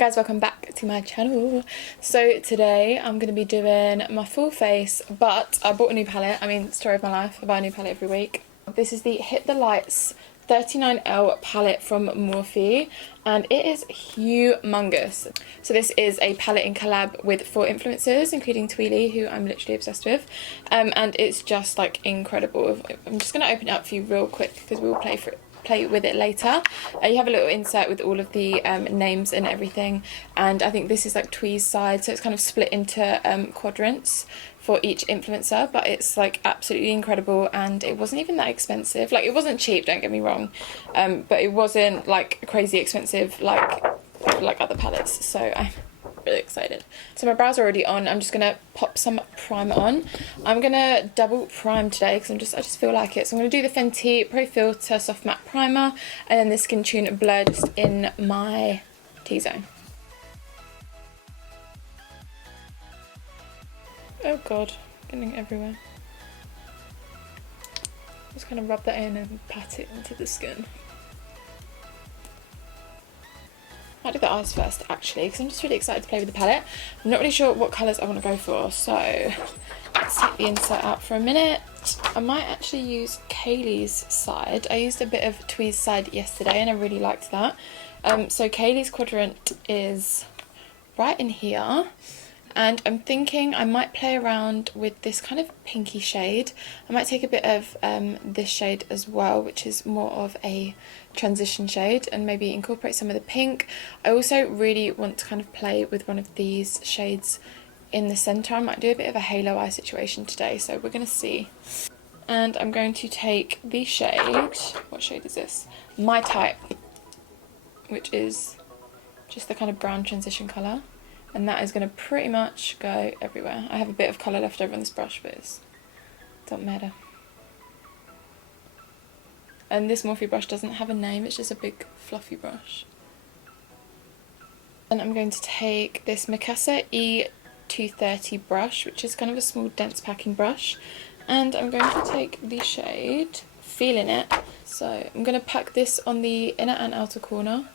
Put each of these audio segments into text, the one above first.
guys, welcome back to my channel. So today I'm going to be doing my full face, but I bought a new palette. I mean, story of my life, I buy a new palette every week. This is the Hit the Lights 39L palette from Morphe, and it is humongous. So this is a palette in collab with 4 influencers, including Tweely, who I'm literally obsessed with, and it's just like incredible. I'm just going to open it up for you real quick because we'll play with it later. You have a little insert with all of the names and everything, and I think this is like Twee's side, so it's kind of split into quadrants for each influencer, but it's like absolutely incredible, and it wasn't even that expensive. Like, it wasn't cheap, don't get me wrong, but it wasn't like crazy expensive like other palettes, so I'm really excited. So my brows are already on. I'm just gonna pop some primer on. I'm gonna double prime today because I just feel like it. So I'm gonna do the Fenty Pro Filter Soft Matte Primer and then the Skintune Blur just in my T-zone. Oh god, getting everywhere. Just kind of rub that in and pat it into the skin. I'll do the eyes first actually, because I'm just really excited to play with the palette. I'm not really sure what colours I want to go for, so let's take the insert out for a minute. I might actually use Kaylee's side. I used a bit of Twee's side yesterday and I really liked that. So Kaylee's quadrant is right in here, and I'm thinking I might play around with this kind of pinky shade. I might take a bit of this shade as well, which is more of a transition shade, and maybe incorporate some of the pink. I also really want to kind of play with one of these shades in the centre. I might do a bit of a halo eye situation today, so we're going to see. And I'm going to take the shade, what shade is this? My Type, which is just the kind of brown transition colour. And that is going to pretty much go everywhere. I have a bit of colour left over on this brush, but it doesn't matter. And this Morphe brush doesn't have a name, it's just a big fluffy brush. And I'm going to take this Mikasa E230 brush, which is kind of a small dense packing brush. And I'm going to take the shade Feeling It. So I'm going to pack this on the inner and outer corner.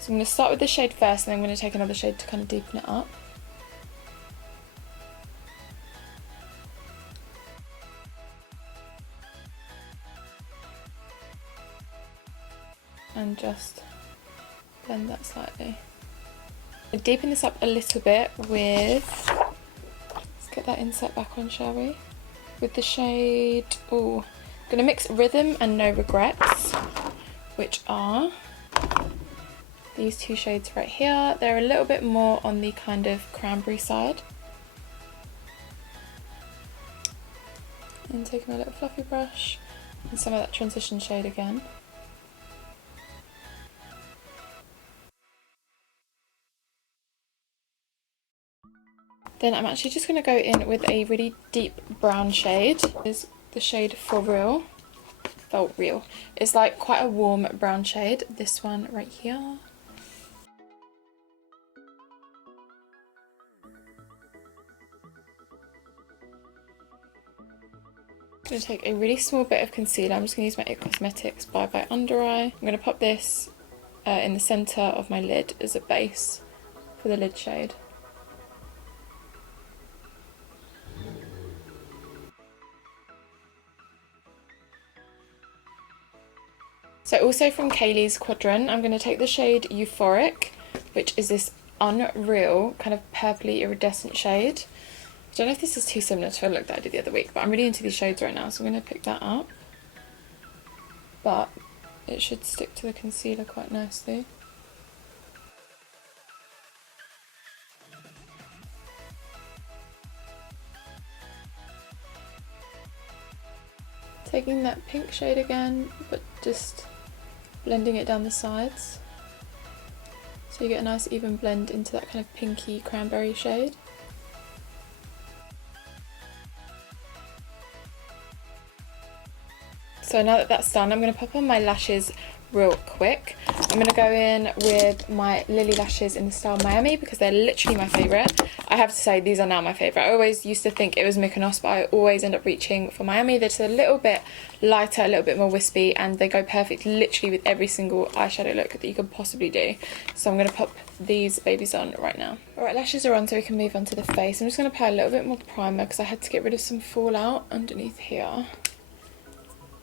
So I'm going to start with this shade first, and then I'm going to take another shade to kind of deepen it up. And just blend that slightly. I'll deepen this up a little bit with, let's get that insert back on, shall we? With the shade, oh, I'm going to mix Rhythm and No Regrets, which are these 2 shades right here. They're a little bit more on the kind of cranberry side. And taking my little fluffy brush and some of that transition shade again. Then I'm actually just going to go in with a really deep brown shade. This is the shade For Real. Felt Real. It's like quite a warm brown shade. This one right here. I'm going to take a really small bit of concealer. I'm just going to use my It Cosmetics Bye Bye Under Eye. I'm going to pop this in the centre of my lid as a base for the lid shade. So also from Kaylee's quadrant, I'm going to take the shade Euphoric, which is this unreal kind of purpley iridescent shade. I don't know if this is too similar to a look that I did the other week, but I'm really into these shades right now, so I'm going to pick that up. But it should stick to the concealer quite nicely. Taking that pink shade again, but just blending it down the sides. So you get a nice even blend into that kind of pinky cranberry shade. So now that that's done, I'm going to pop on my lashes real quick. I'm I'm going to go in with my Lilly lashes in the style Miami because they're literally my favourite. I have to say, these are now my favourite. I always used to think it was Mykonos, but I always end up reaching for Miami. They're just a little bit lighter, a little bit more wispy, and they go perfect literally with every single eyeshadow look that you could possibly do. So I'm going to pop these babies on right now. Alright, lashes are on, so we can move on to the face. I'm just going to apply a little bit more primer because I had to get rid of some fallout underneath here.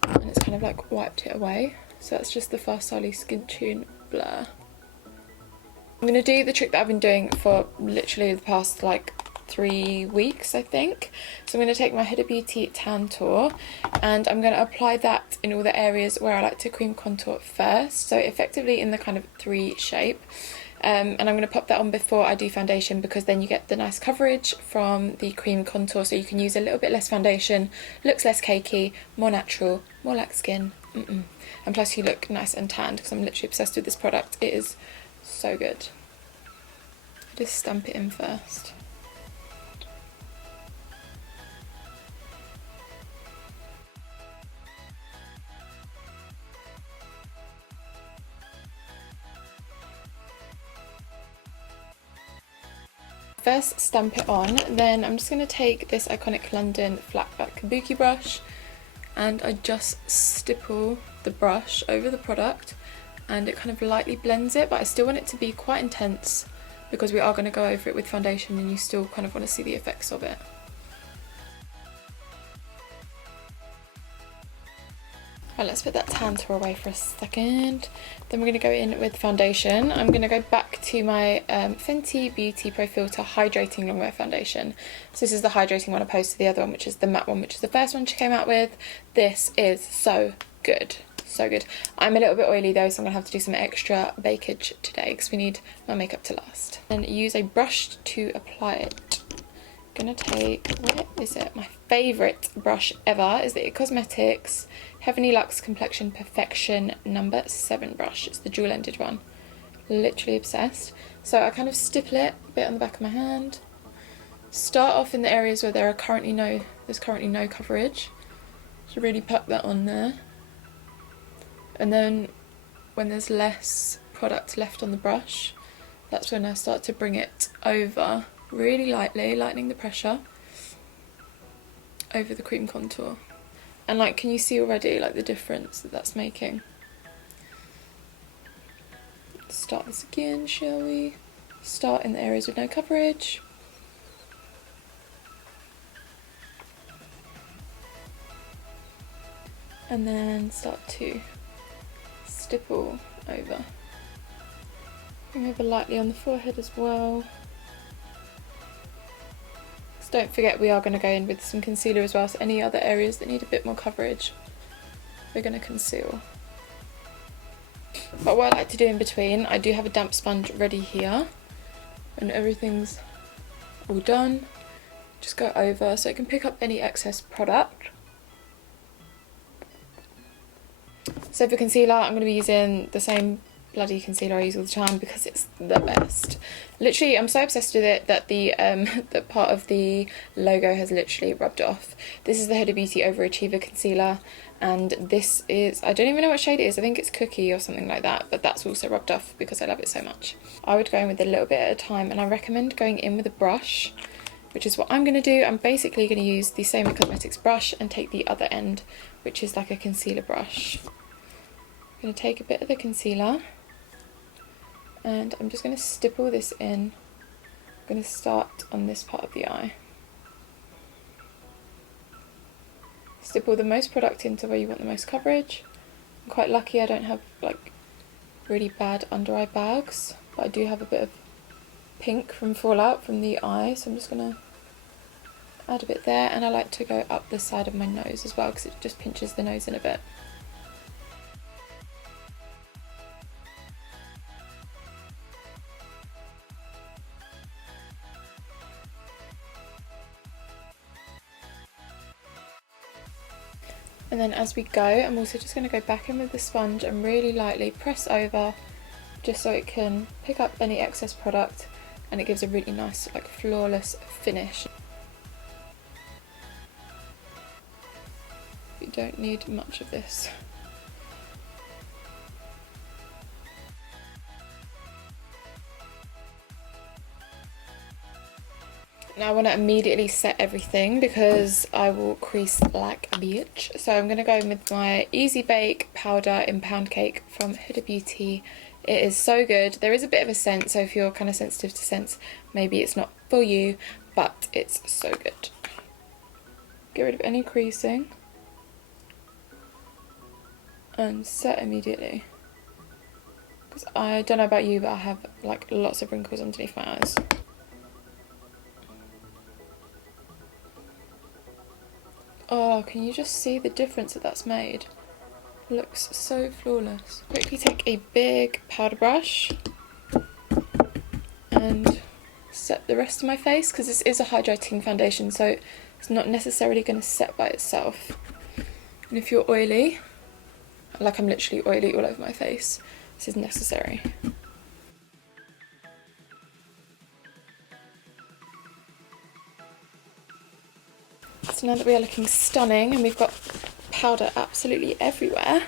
And it's kind of like wiped it away. So that's just the Farsali Skintune Blur. I'm going to do the trick that I've been doing for literally the past like 3 weeks, I think. So I'm going to take my Huda Beauty Tantour and I'm going to apply that in all the areas where I like to cream contour first. So effectively in the kind of 3 shape. And I'm going to pop that on before I do foundation because then you get the nice coverage from the cream contour, so you can use a little bit less foundation, looks less cakey, more natural, more like skin. And plus you look nice and tanned because I'm literally obsessed with this product. It is so good. Just stamp it in first. First stamp it on, then I'm just going to take this iconic London flat back kabuki brush and I just stipple the brush over the product and it kind of lightly blends it, but I still want it to be quite intense because we are going to go over it with foundation and you still kind of want to see the effects of it. Right, let's put that Tantour away for a second. Then we're going to go in with foundation. I'm going to go back to my Fenty Beauty Pro Filter Hydrating Longwear foundation. So this is the hydrating one opposed to the other one, which is the matte one, which is the first one she came out with. This is so good. So good. I'm a little bit oily though, so I'm going to have to do some extra bakage today because we need my makeup to last. Then use a brush to apply it. Gonna take, where is it? My favourite brush ever is the IT Cosmetics Heavenly Luxe Complexion Perfection number 7 brush. It's the dual-ended one. Literally obsessed. So I kind of stipple it a bit on the back of my hand. Start off in the areas where there's currently no coverage. So really pack that on there. And then when there's less product left on the brush, that's when I start to bring it over really lightly, lightening the pressure over the cream contour. And like, can you see already like the difference that that's making? Let's start this again, shall we? Start in the areas with no coverage. And then start to stipple over. Bring over lightly on the forehead as well. Don't forget we are going to go in with some concealer as well, so any other areas that need a bit more coverage we're going to conceal. But what I like to do in between, I do have a damp sponge ready here, and everything's all done. Just go over so it can pick up any excess product. So for concealer, I'm going to be using the same bloody concealer I use all the time because it's the best. Literally, I'm so obsessed with it that the that part of the logo has literally rubbed off. This is the Huda Beauty Overachiever concealer, and this is, I don't even know what shade it is. I think it's Cookie or something like that, but that's also rubbed off because I love it so much. I would go in with a little bit at a time, and I recommend going in with a brush, which is what I'm going to do. I'm basically going to use the same IT Cosmetics brush and take the other end, which is like a concealer brush. I'm going to take a bit of the concealer and I'm just going to stipple this in. I'm going to start on this part of the eye. Stipple the most product into where you want the most coverage. I'm quite lucky I don't have like really bad under eye bags, but I do have a bit of pink from fallout from the eye, so I'm just going to add a bit there, and I like to go up the side of my nose as well because it just pinches the nose in a bit. And then as we go, I'm also just going to go back in with the sponge and really lightly press over just so it can pick up any excess product, and it gives a really nice, like, flawless finish. You don't need much of this. Now I want to immediately set everything because I will crease like a bitch. So I'm going to go in with my Easy Bake powder in Pound Cake from Huda Beauty. It is so good. There is a bit of a scent, so if you're kind of sensitive to scents, maybe it's not for you, but it's so good. Get rid of any creasing and set immediately. Because I don't know about you, but I have like lots of wrinkles underneath my eyes. Oh, can you just see the difference that that's made? Looks so flawless. Quickly take a big powder brush and set the rest of my face, because this is a hydrating foundation, so it's not necessarily going to set by itself. And if you're oily, like I'm literally oily all over my face, this is necessary. So now that we are looking stunning and we've got powder absolutely everywhere,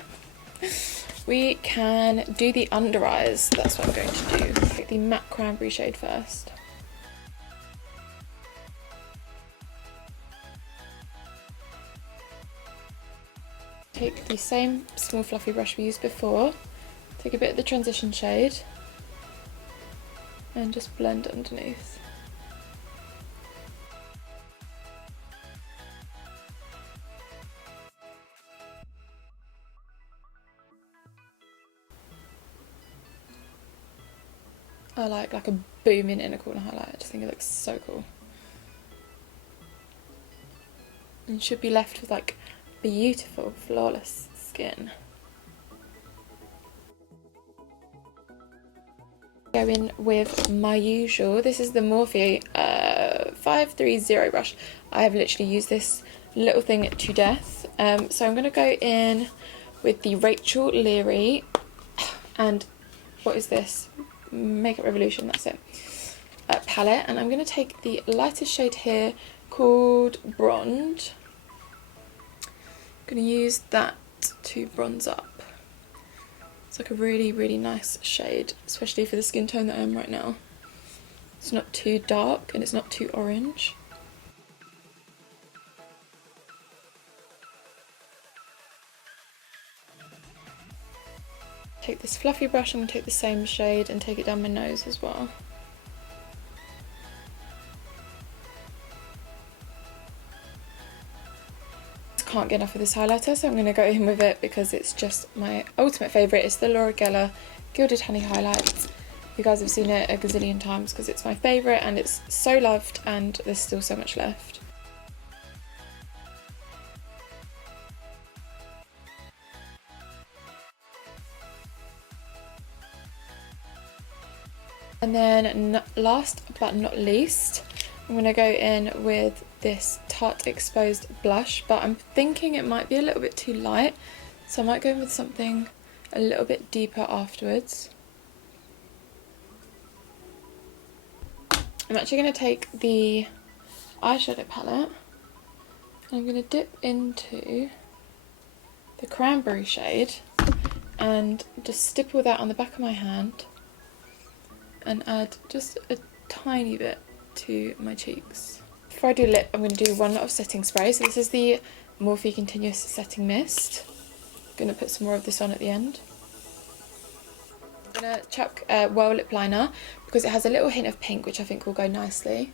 we can do the under eyes. That's what I'm going to do. Take the matte cranberry shade first. Take the same small fluffy brush we used before, take a bit of the transition shade and just blend underneath. I like a booming inner corner highlight. I just think it looks so cool. And should be left with like beautiful, flawless skin. Go in with my usual. This is the Morphe 530 brush. I have literally used this little thing to death. So I'm going to go in with the Rachel Leary and what is this? Makeup Revolution, that's it. Palette, and I'm going to take the lightest shade here called Bronze. I'm going to use that to bronze up. It's like a really, really nice shade, especially for the skin tone that I am right now. It's not too dark and it's not too orange. Take this fluffy brush, I'm going to take the same shade and take it down my nose as well. Can't get enough of this highlighter, so I'm going to go in with it because it's just my ultimate favourite. It's the Laura Geller Gilded Honey Highlight. You guys have seen it a gazillion times because it's my favourite and it's so loved, and there's still so much left. And then last but not least, I'm going to go in with this Tarte Exposed Blush, but I'm thinking it might be a little bit too light, so I might go in with something a little bit deeper afterwards. I'm actually going to take the eyeshadow palette and I'm going to dip into the cranberry shade and just stipple that on the back of my hand and add just a tiny bit to my cheeks. Before I do lip, I'm going to do one lot of setting spray. So this is the Morphe Continuous Setting Mist. I'm going to put some more of this on at the end. I'm going to chuck Well Lip Liner because it has a little hint of pink, which I think will go nicely.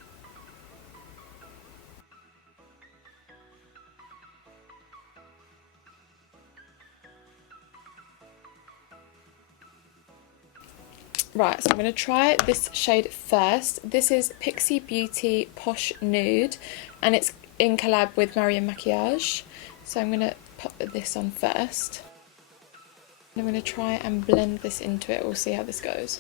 Right, so I'm going to try this shade first. This is Pixie Beauty Posh Nude, and it's in collab with Marion Maquillage. So I'm going to pop this on first. And I'm going to try and blend this into it. We'll see how this goes.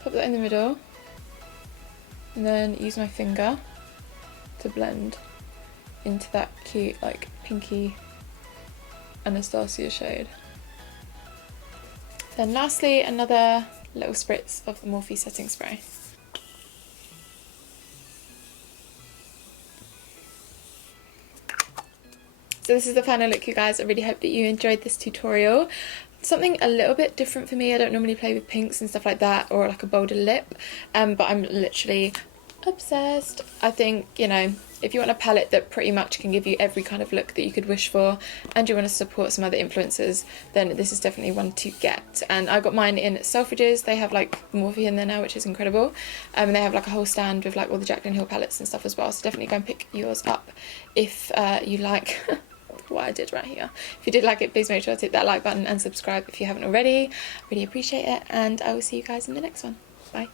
Pop that in the middle and then use my finger to blend into that cute like pinky Anastasia shade. Then lastly, another little spritz of the Morphe setting spray. So this is the final look, you guys. I really hope that you enjoyed this tutorial. Something a little bit different for me. I don't normally play with pinks and stuff like that, or like a bolder lip, but I'm literally obsessed. I think, you know, if you want a palette that pretty much can give you every kind of look that you could wish for, and you want to support some other influencers, then this is definitely one to get. And I got mine in Selfridges. They have like Morphe in there now, which is incredible, and they have like a whole stand with like all the Jaclyn Hill palettes and stuff as well, so definitely go and pick yours up if you like what I did right here. If you did like it, please make sure to hit that like button and subscribe if you haven't already. Really appreciate it, and I will see you guys in the next one. Bye.